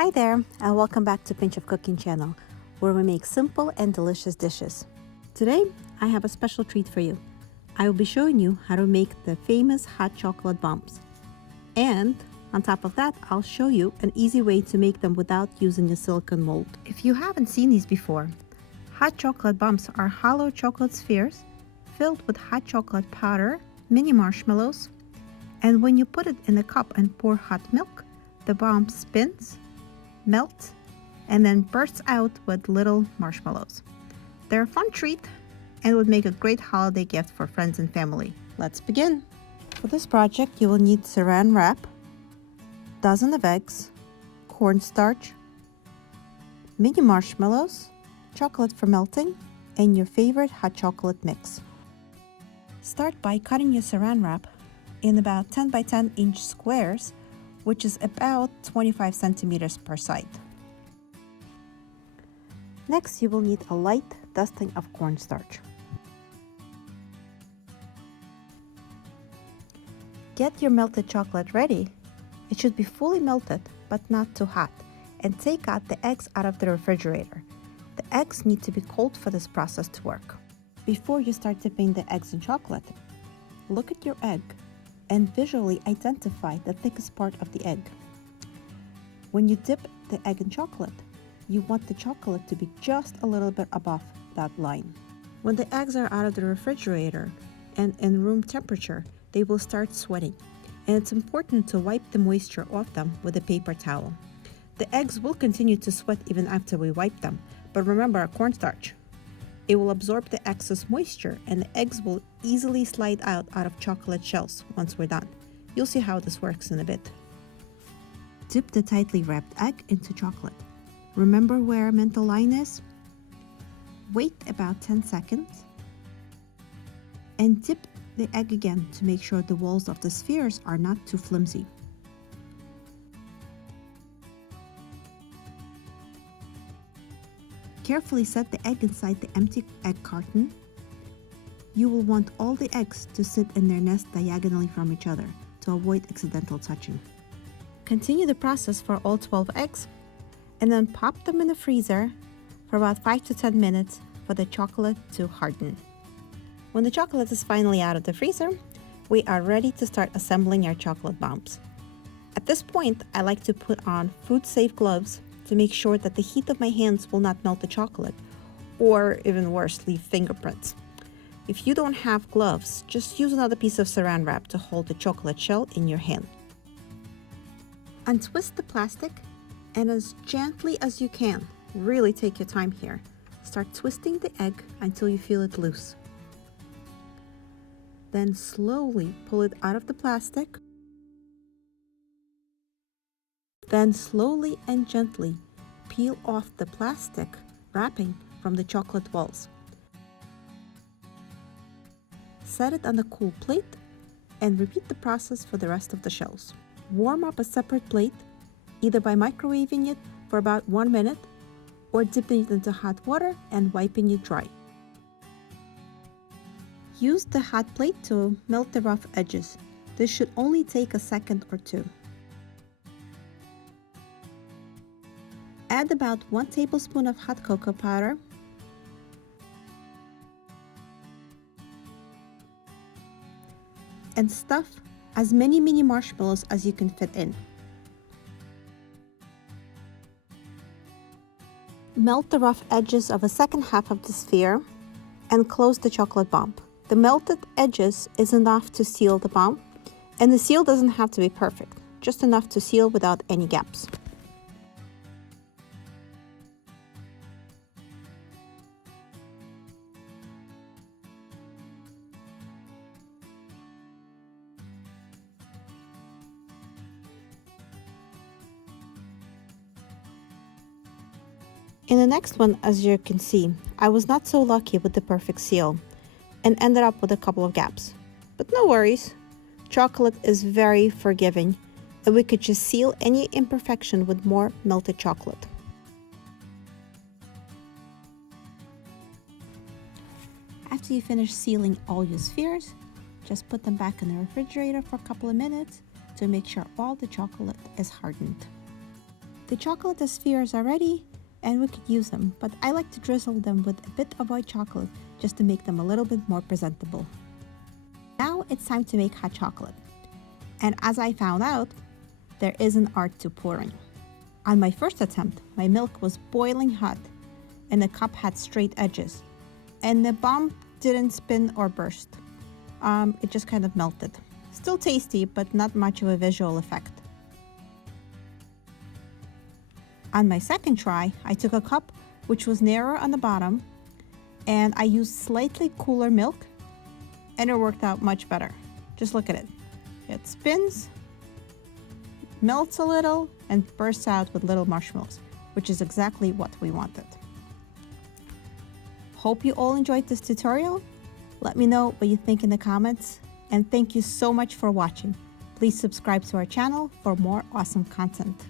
Hi there, and welcome back to Pinch of Cooking channel, where we make simple and delicious dishes. Today, I have a special treat for you. I will be showing you how to make the famous hot chocolate bombs. And on top of that, I'll show you an easy way to make them without using a silicone mold. If you haven't seen these before, hot chocolate bombs are hollow chocolate spheres filled with hot chocolate powder, mini marshmallows, and when you put it in a cup and pour hot milk, the bomb spins, melts, and then bursts out with little marshmallows. They're a fun treat and would make a great holiday gift for friends and family. Let's begin. For this project, you will need saran wrap, dozen of eggs, cornstarch, mini marshmallows, chocolate for melting, and your favorite hot chocolate mix. Start by cutting your saran wrap in about 10 by 10 inch squares, which is about 25 centimeters per side. Next, you will need a light dusting of cornstarch. Get your melted chocolate ready. It should be fully melted, but not too hot, and take out the eggs out of the refrigerator. The eggs need to be cold for this process to work. Before you start dipping the eggs in chocolate, look at your egg and visually identify the thickest part of the egg. When you dip the egg in chocolate, you want the chocolate to be just a little bit above that line. When the eggs are out of the refrigerator and in room temperature, they will start sweating, and it's important to wipe the moisture off them with a paper towel. The eggs will continue to sweat even after we wipe them, but remember cornstarch. It will absorb the excess moisture and the eggs will easily slide out of chocolate shells once we're done. You'll see how this works in a bit. Dip the tightly wrapped egg into chocolate. Remember where a mental line is? Wait about 10 seconds and dip the egg again to make sure the walls of the spheres are not too flimsy. Carefully set the egg inside the empty egg carton. You will want all the eggs to sit in their nest diagonally from each other to avoid accidental touching. Continue the process for all 12 eggs and then pop them in the freezer for about 5 to 10 minutes for the chocolate to harden. When the chocolate is finally out of the freezer, we are ready to start assembling our chocolate bombs. At this point, I like to put on food-safe gloves to make sure that the heat of my hands will not melt the chocolate, or even worse, leave fingerprints. If you don't have gloves, just use another piece of saran wrap to hold the chocolate shell in your hand. Untwist the plastic and as gently as you can, really take your time here, start twisting the egg until you feel it loose. Then slowly pull it out of the plastic. Then slowly and gently peel off the plastic wrapping from the chocolate walls. Set it on a cool plate and repeat the process for the rest of the shells. Warm up a separate plate, either by microwaving it for about 1 minute or dipping it into hot water and wiping it dry. Use the hot plate to melt the rough edges. This should only take a second or two. Add about 1 tablespoon of hot cocoa powder, and stuff as many mini marshmallows as you can fit in. Melt the rough edges of a second half of the sphere and close the chocolate bomb. The melted edges is enough to seal the bomb, and the seal doesn't have to be perfect, just enough to seal without any gaps. In the next one, as you can see, I was not so lucky with the perfect seal and ended up with a couple of gaps. But no worries, chocolate is very forgiving and we could just seal any imperfection with more melted chocolate. After you finish sealing all your spheres, just put them back in the refrigerator for a couple of minutes to make sure all the chocolate is hardened. The chocolate spheres are ready and we could use them, but I like to drizzle them with a bit of white chocolate just to make them a little bit more presentable. Now it's time to make hot chocolate. And as I found out, there is an art to pouring. On my first attempt, my milk was boiling hot and the cup had straight edges, and the bomb didn't spin or burst. It just kind of melted. Still tasty, but not much of a visual effect. On my second try, I took a cup which was narrower on the bottom and I used slightly cooler milk and it worked out much better. Just look at it. It spins, melts a little, and bursts out with little marshmallows, which is exactly what we wanted. Hope you all enjoyed this tutorial. Let me know what you think in the comments, and thank you so much for watching. Please subscribe to our channel for more awesome content.